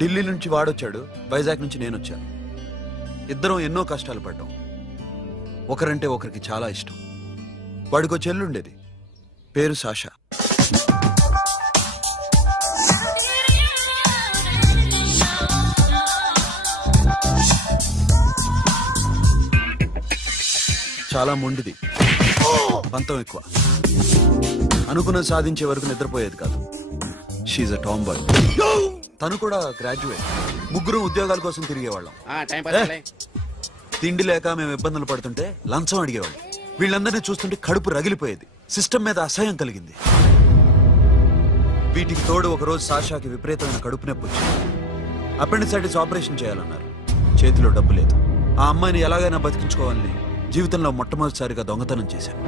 ఢిల్లీ నుంచి వాడొచ్చాడు, వైజాగ్ నుంచి నేను వచ్చాను. ఇద్దరం ఎన్నో కష్టాలు పడ్డాం. ఒకరంటే ఒకరికి చాలా ఇష్టం. వాడికో చెల్లుండేది, పేరు సాషా. చాలా మొండిది, పంతం ఎక్కువ. అనుకున్నది సాధించే వరకు నిద్రపోయేది కాదు. She a tomboy. తను కూడా గ్రాడ్యుయేట్. ముగ్గురు ఉద్యోగాల కోసం తిరిగేవాళ్ళం. తిండి లేక మేము ఇబ్బందులు పడుతుంటే లంచం అడిగేవాళ్ళం. వీళ్ళందరినీ చూస్తుంటే కడుపు రగిలిపోయేది. సిస్టమ్ మీద అసహ్యం కలిగింది. వీటికి తోడు ఒకరోజు సాషాకి విపరీతమైన కడుపు నొప్పి వచ్చింది. అపెండిసైటిస్ ఆపరేషన్ చేయాలన్నారు. చేతిలో డబ్బు లేదు. ఆ అమ్మాయిని ఎలాగైనా బతికించుకోవాలని జీవితంలో మొట్టమొదటిసారిగా దొంగతనం చేశాను.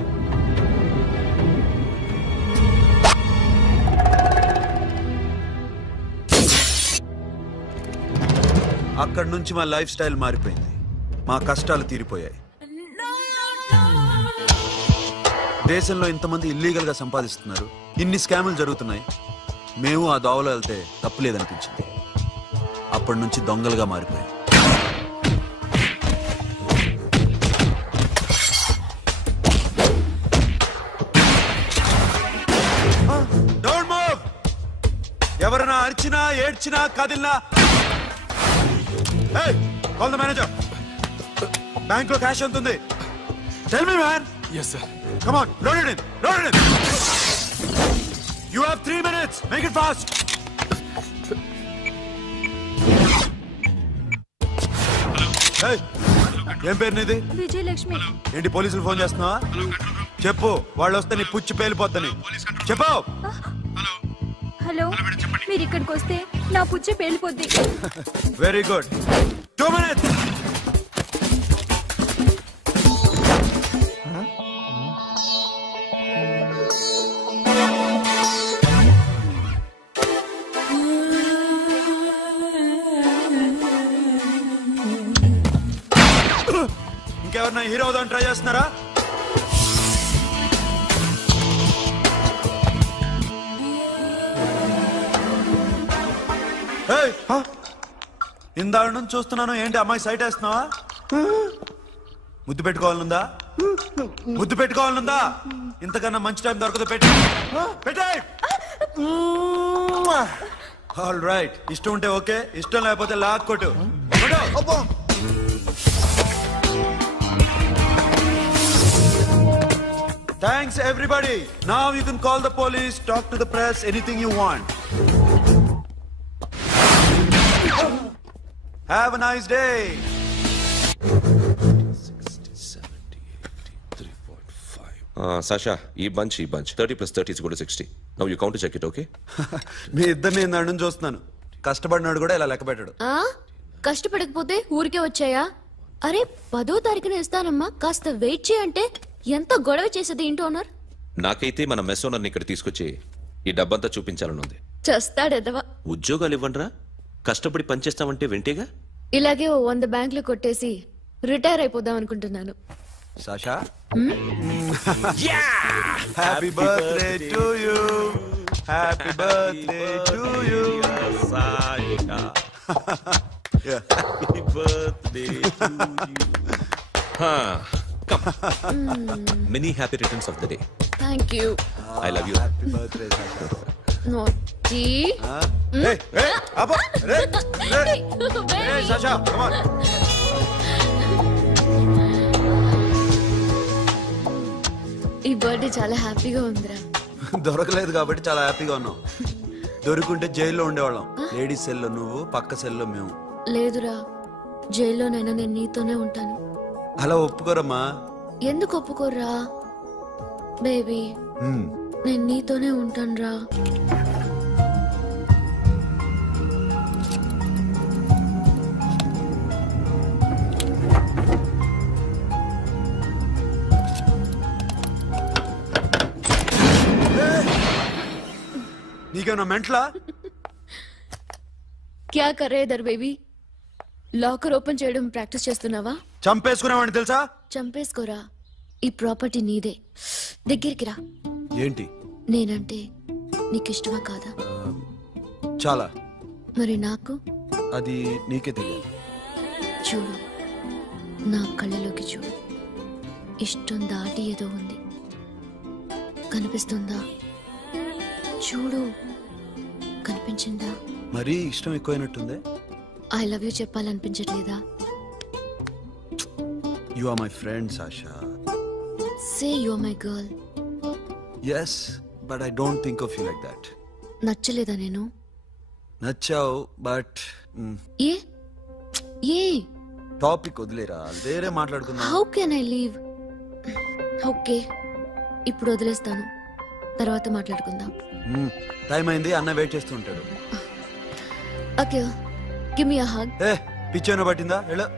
అక్కడి నుంచి మా లైఫ్ స్టైల్ మారిపోయింది. మా కష్టాలు తీరిపోయాయి. దేశంలో ఇంతమంది ఇల్లీగల్ గా సంపాదిస్తున్నారు, ఇన్ని స్కాములు జరుగుతున్నాయి. మేము ఆ దోవలో వెళ్తే తప్పులేదనిపించింది. అప్పటి నుంచి దొంగలుగా మారిపోయాం. ఎవరైనా అరిచినా ఏడ్చినా కదిలినా కాల్ ద మేనేజర్. బ్యాంక్ లో క్యాష్ ఎంత ఉంది? Tell me man. yes sir. come on, load it in. You have 3 minutes, make it fast. hey, ఏం పేరు నీది? విజయలక్ష్మి. ఏంటి పోలీసులు ఫోన్ చేస్తున్నావా? చెప్పు, వాళ్ళు వస్తే నీ పుచ్చి పేలిపోద్దని చెప్పు. హలో, మీరు ఇక్కడికి వస్తే నా పుచ్చి పేలిపోద్ది. Very good. 2 minutes. ఇంకెవరన్నా హీరో అవుదాం ట్రై చేస్తున్నారా? ఇందాక నుంచి చూస్తున్నాను, ఏంటి అమ్మాయి సైట్ వేస్తున్నావా? ముద్దు పెట్టుకోవాలనుందా? ఇంతకన్నా మంచి టైం దొరకదు. పెట్టే. ఆల్ రైట్, ఇష్టం ఉంటే ఓకే, ఇష్టం లేకపోతే లాక్ కొట్టు. Thanks everybody. Now you can call the police, talk to the press, anything you want. Have a nice day. 60, 70, 80, 3.5. Sasha, ఈ bunch 30 plus 30 is equal to 60. Now you count to check it, okay? మీ ఇద్దరిని నేను చూస్తున్నాను. కష్టపడినాడు కూడా ఇలా లెక్క పెట్టాడు. కష్టపడకపోతే ఊరికే వచ్చాయా? అరే 10వ తారీఖున ఇస్తానమ్మా, కాస్త వెయిట్ చేయంటే ఎంత గొడవ చేసేది ఇంటి ఓనర్. నాకైతే మన మెస్ ఓనర్ని ఇక్కడ తీసుకొచ్చి ఈ డబ్బంతా చూపించాలని ఉంది. చేస్తాడెదవా. ఉద్యోగాలు ఇవ్వండిరా, కష్టపడి పనిచేస్తామంటే వింటేగా. ఇలాగే 100 బ్యాంకులు కొట్టేసి రిటైర్ అయిపోదాం అనుకుంటున్నాను. Sasha, happy birthday to you. Happy birthday to you Sasha. Happy birthday to you. Many happy returns of the day. Thank you. I love you. Happy birthday Sasha. Naughty. Hey, Abba. Hey, Sasha, come on. ఈ birthday చాలా హ్యాపీగా ఉందిరా. దొరకలేదు కాబట్టి చాలా హ్యాపీగా ఉన్నాం. దొరుకుంటే జైల్లో ఉండేవాళ్ళం. లేడీస్ సెల్లో నువ్వు, పక్క సెల్లో మేము. లేదురా, జైల్లోనైనా నేను నీతోనే ఉంటాను. అలా ఒప్పుకోరమ్మా. ఎందుకు ఒప్పుకోర్రా బేబీ? నేను నీతోనే ఉంటాను రా. నీకేమన్నా మెంట్లా? క్యా కరే ఇధర్ బేబీ? లాకర్ ఓపెన్ చేయడం ప్రాక్టీస్ చేస్తున్నావా? చంపేసుకునేవాడిని తెలుసా? చంపేసుకోరా, ఈ ప్రాపర్టీ నీదే. దగ్గరికి రా. ఏంటి? నేనంటే నీకు ఇష్టమా కాదా? చాలా. మరి నాకు? అది నీకే తెలియాలి. చూడు, నా కళ్ళలోకి చూడు. ఇష్టం దాటి ఏదో ఉంది, కనిపిస్తుందా? చూడు, కనిపించిందా? మరీ ఇష్టం ఎక్కువైనట్టుందే. ఐ లవ్ యూ చెప్పాలనిపించట్లేదా? You are my friend Sasha. Say you are my girl. Yes, but I don't think of you like that. నచ్చలేదా నేను? నచ్చావు, బట్ ఏ ఏ టాపిక్ వదిలేరా, వేరే మాట్లాడుకుందాం. How can I leave? Okay, ఇప్పుడు వదిలేస్తాను, తర్వాత మాట్లాడుకుందాం. టైం అయింది, అన్న వెయిట్ చేస్తూ ఉంటాడు. Okay, give me a hug. ఏ పిచ్చేనో పట్టిందా? Hello.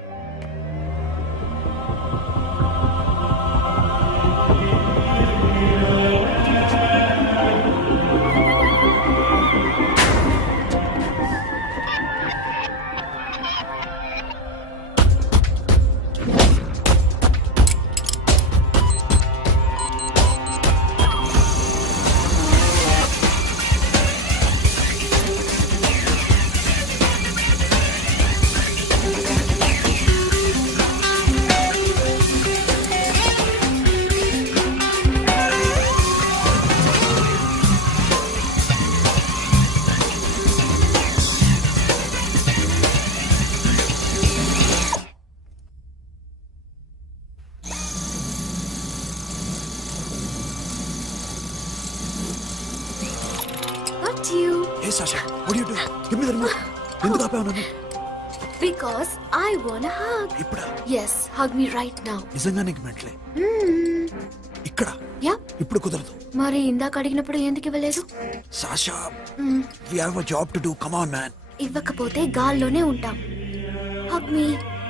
Hey Sasha, what are you doing? Give me the remote. ఎందుకు ఆపావు నన్ను? Because I want a hug. ఇప్పుడా? Yes, hug me right now. నిజంగా నీకు మెంటలే? ఇక్కడ? Yeah. ఇప్పుడు కుదరదు. మరి ఇందాక అడిగినప్పుడు ఎందుకు ఇవ్వలేదు? Sasha, we have a job to do. Come on, man. ఇవ్వకపోతే గాల్లోనే ఉంటాం. Hug me.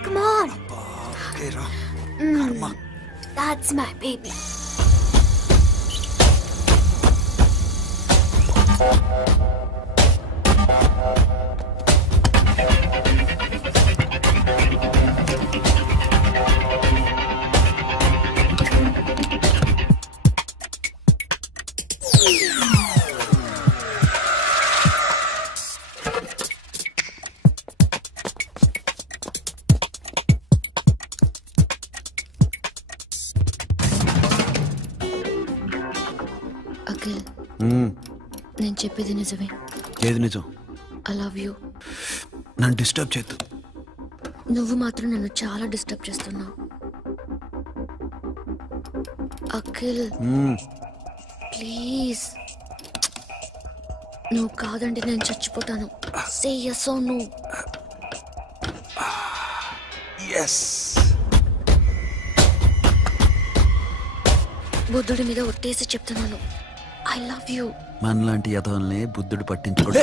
Come on. Okay, రా. కర్మ. That's my baby. అఖిల్, నేను చెప్పేది నిజమే. ఏది నిజం? I love you. నన్ను డిస్టర్బ్ చేయొద్దు. నువ్వు మాత్రం నన్ను చాలా డిస్టర్బ్ చేస్తున్నావు. అఖిల్ ప్లీజ్, నువ్వు కాదండి నేను చచ్చిపోతాను. సే yes or no. yes. బుద్ధుడి మీద ఒట్టేసి చెప్తున్నాను, ఐ లవ్ యూ. మనలాంటి యథవల్ని బుద్ధుడు పట్టించుకోడు.